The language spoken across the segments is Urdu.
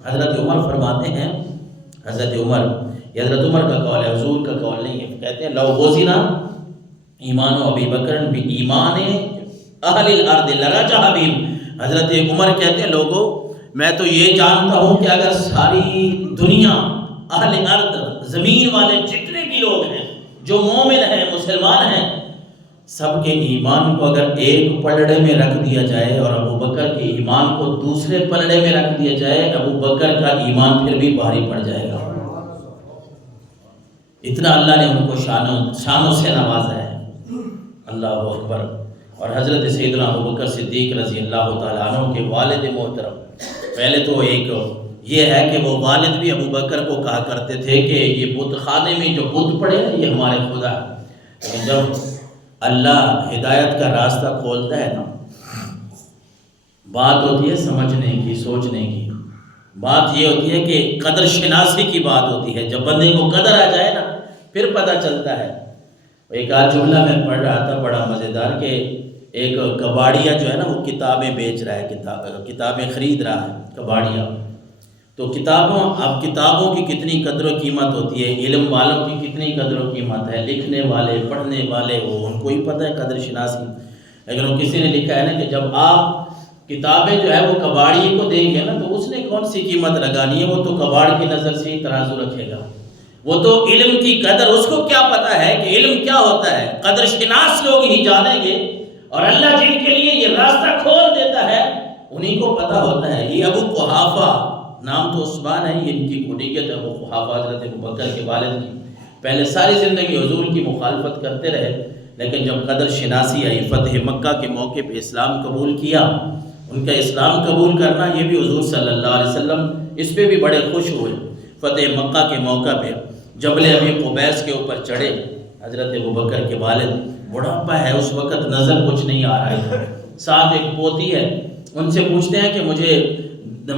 حضرت عمر فرماتے ہیں، حضرت عمر، یہ حضرت عمر کا قول ہے، حضور کا قول نہیں ہے، کہتے ہیں لو وزنا ایمان ابی بکر بی ایمان اہل الارض لرجح بہم۔ حضرت عمر کہتے ہیں لوگوں میں تو یہ جانتا ہوں کہ اگر ساری دنیا اہل ارض زمین والے جتنے بھی لوگ ہیں جو مومن ہیں مسلمان ہیں، سب کے ایمان کو اگر ایک پلڑے میں رکھ دیا جائے اور ابو بکر کے ایمان کو دوسرے پلڑے میں رکھ دیا جائے، ابو بکر کا ایمان پھر بھی بھاری پڑ جائے گا۔ اتنا اللہ نے ان کو شانوں سے نوازا ہے، اللہ اکبر۔ اور حضرت سیدنا ابو بکر صدیق رضی اللہ تعالیٰ عنہ کے والد محترم، پہلے تو ایک یہ ہے کہ وہ والد بھی ابو بکر کو کہا کرتے تھے کہ یہ بت خانے میں جو بت پڑے ہیں یہ ہمارے خدا ہے، لیکن جب اللہ ہدایت کا راستہ کھولتا ہے نا، بات ہوتی ہے سمجھنے کی، سوچنے کی، بات یہ ہوتی ہے کہ قدر شناسی کی بات ہوتی ہے۔ جب بندے کو قدر آ جائے نا پھر پتہ چلتا ہے۔ ایک آج جملہ میں پڑھ رہا تھا بڑا مزیدار، کہ ایک کباڑیا جو ہے نا وہ کتابیں بیچ رہا ہے، کتابیں خرید رہا ہے کباڑیا۔ تو اب کتابوں کی کتنی قدر و قیمت ہوتی ہے، علم والوں کی کتنی قدر و قیمت ہے، لکھنے والے پڑھنے والے وہ ان کو ہی پتہ ہے قدر شناسی۔ لیکن وہ کسی نے لکھا ہے نا کہ جب آپ کتابیں جو ہے وہ کباڑی کو دیں گے نا تو اس نے کون سی قیمت لگانی ہے، وہ تو کباڑ کی نظر سے ہی ترازو رکھے گا، وہ تو علم کی قدر اس کو کیا پتہ ہے کہ علم کیا ہوتا ہے، قدر شناس لوگ ہی جانیں گے، اور اللہ جن کے لیے یہ راستہ کھول دیتا ہے انہی کو پتہ ہوتا ہے۔ یہ ابو قحافہ نام تو عثمان ہے، یہ ان کی کنیت ہے ابو قحافہ، حضرت ابو بکر کے والد کی۔ پہلے ساری زندگی حضور کی مخالفت کرتے رہے، لیکن جب قدر شناسی آئی، فتح مکہ کے موقع پہ اسلام قبول کیا، ان کا اسلام قبول کرنا یہ بھی حضور صلی اللہ علیہ وسلم اس پہ بھی بڑے خوش ہوئے۔ فتح مکہ کے موقع پہ جبل ابی قبیس کے اوپر چڑھے، حضرت ابو بکر کے والد، بڑھاپا ہے اس وقت، نظر کچھ نہیں آ رہا ہے، ساتھ ایک پوتی ہے، ان سے پوچھتے ہیں کہ مجھے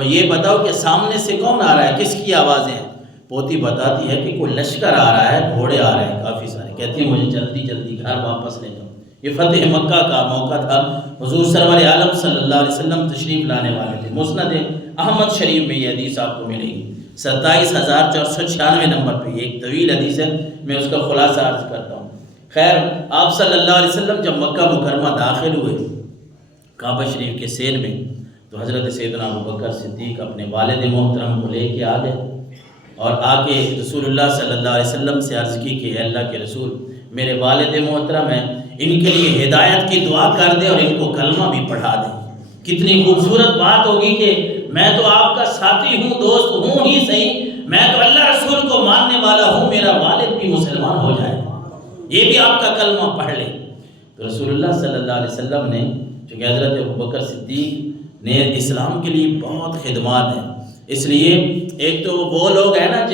یہ بتاؤ کہ سامنے سے کون آ رہا ہے، کس کی آوازیں ہیں؟ پوتی بتاتی ہے کہ کوئی لشکر آ رہا ہے، گھوڑے آ رہے ہیں کافی سارے، کہتی ہے مجھے جلدی جلدی گھر واپس لے جاؤ۔ یہ فتح مکہ کا موقع تھا، حضور سرور عالم صلی اللہ علیہ وسلم تشریف لانے والے تھے۔ مسند احمد شریف میں یہ حدیث آپ کو ملے گی 27496 نمبر پہ، یہ ایک طویل حدیث ہے، میں اس کا خلاصہ عرض کرتا ہوں۔ خیر، آپ صلی اللہ علیہ وسلم جب مکہ مکرمہ داخل ہوئے کعبہ شریف کے سین میں، تو حضرت سیدنا ابو بکر صدیق اپنے والد محترم کو لے کے آ گئے اور آ کے رسول اللہ صلی اللہ علیہ وسلم سے عرض کی کہ اے اللہ کے رسول، میرے والد محترم ہیں، ان کے لیے ہدایت کی دعا کر دیں اور ان کو کلمہ بھی پڑھا دیں۔ کتنی خوبصورت بات ہوگی کہ میں تو آپ کا ساتھی ہوں، دوست ہوں ہی صحیح، میں تو اللہ رسول کو ماننے والا ہوں، میرا والد بھی مسلمان ہو جائے، یہ بھی آپ کا کلمہ پڑھ لے۔ تو رسول اللہ صلی اللہ علیہ وسلم نے، چونکہ حضرت ابو بکر صدیق نے اسلام کے لیے بہت خدمات ہیں، اس لیے ایک تو وہ لوگ ہیں نا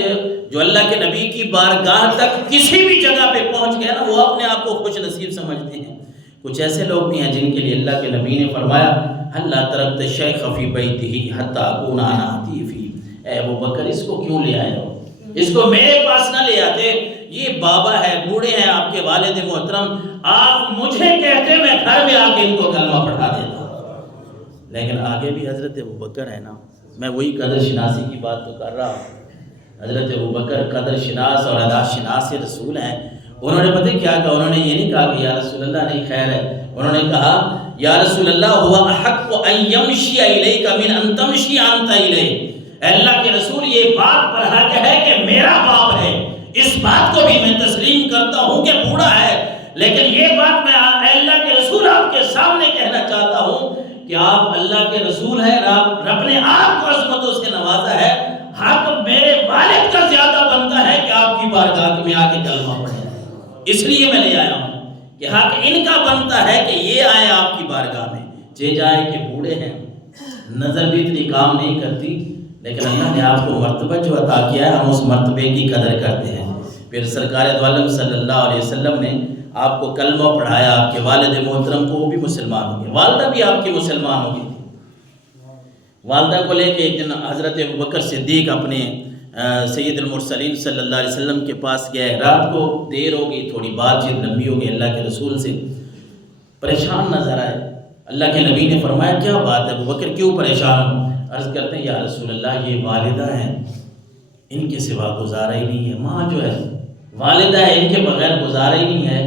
جو اللہ کے نبی کی بارگاہ تک کسی بھی جگہ پہ پہنچ گئے نا، وہ اپنے آپ کو خوش نصیب سمجھتے ہیں۔ کچھ ایسے لوگ بھی ہیں جن کے لیے اللہ کے نبی نے فرمایا اللہ ترکت شیخ فی بیتہ حتی اکون انا عطیفی، اے ابو بکر اس کو کیوں لے آئے ہو، اس کو میرے پاس نہ لے آتے، یہ بابا ہے، بوڑھے ہیں آپ کے والد محترم، آپ مجھے کہتے میں گھر میں آ کے ان کو کلمہ پڑھا دیتا۔ لیکن آگے بھی حضرت ابو بکر ہے نا، میں وہی قدر شناسی کی بات تو کر رہا ہوں۔ حضرت ابو بکر قدر شناس اور ادا شناس رسول ہیں، انہوں نے پتہ کیا کہا، انہوں نے یہ نہیں کہا کہ یا رسول اللہ نہیں خیر ہے، انہوں نے کہا یا رسول اللہ ہوا احق ان یمشی الیک من ان تمشی انت الیہ، اے اللہ کے رسول یہ بات پر حق ہے کہ میرا باپ ہے، اس بات کو بھی میں تسلیم کرتا ہوں کہ بوڑھا ہے، لیکن یہ بات میں اے اللہ کے رسول آپ کے سامنے کہنا چاہتا ہوں کہ آپ اللہ کے رسول ہیں، رب نے آپ کو عظمتوں سے نوازا ہے، حق میرے والد کا زیادہ بنتا ہے کہ آپ کی بارگاہ میں آ کے کلمہ پڑھیں، اس لیے میں لے آیا ہوں کہ حق ان کا بنتا ہے کہ یہ آئے آپ کی بارگاہ میں، چہ جائے کہ بوڑھے ہیں، نظر بھی اتنی کام نہیں کرتی، لیکن اللہ نے آپ کو مرتبہ جو عطا کیا ہے ہم اس مرتبے کی قدر کرتے ہیں۔ پھر سرکار دو عالم صلی اللہ علیہ وسلم نے آپ کو کلمہ پڑھایا، آپ کے والد محترم کو، وہ بھی مسلمان ہو گئے، والدہ بھی آپ کی مسلمان ہو گئی تھی۔ والدہ کو لے کے ایک دن حضرت ابو بکر صدیق اپنے سید المرسلین صلی اللہ علیہ وسلم کے پاس گئے، رات کو دیر ہو گئی، تھوڑی بات چیت لمبی ہو گئی، اللہ کے رسول سے پریشان نظر آئے۔ اللہ کے نبی نے فرمایا کیا بات ہے ابو بکر کیوں پریشان ہو؟ عرض کرتے ہیں یا رسول اللہ یہ والدہ ہیں، ان کے سوا گزارا ہی نہیں ہے، ماں جو ہے والدہ ہے، ان کے بغیر گزارا ہی نہیں ہے،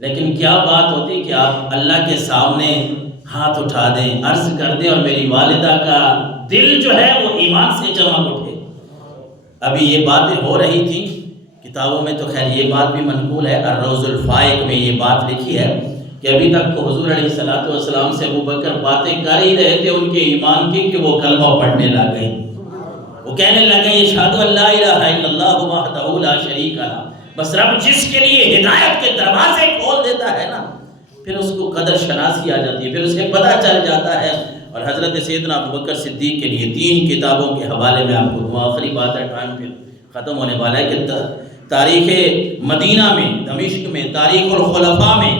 لیکن کیا بات ہوتی کہ آپ اللہ کے سامنے ہاتھ اٹھا دیں، عرض کر دیں اور میری والدہ کا دل جو ہے وہ ایمان سے چمک اٹھے۔ ابھی یہ باتیں ہو رہی تھیں، کتابوں میں تو خیر یہ بات بھی منقول ہے، الروض الفائق میں یہ بات لکھی ہے کہ ابھی تک تو حضور علیہ السلام سے ابوبکر باتیں کر ہی رہے تھے ان کے ایمان کی کہ وہ کلمہ پڑھنے لگ گئے، وہ کہنے لگے اشہدو ان لا الہ الا اللہ وحدہ لا شریک لہ۔ بس رب جس کے لیے ہدایت کے دروازے کھول دیتا ہے نا، پھر اس کو قدر شناسی آ جاتی ہے، پھر اسے پتہ چل جاتا ہے۔ اور حضرت سیدنا ابوبکر صدیق کے لیے 3 کتابوں کے حوالے میں آپ کو دعا، آخری بات ہے، ٹائم پھر ختم ہونے والا ہے، کہ تاریخ مدینہ میں، دمشق میں، تاریخ الخلفاء میں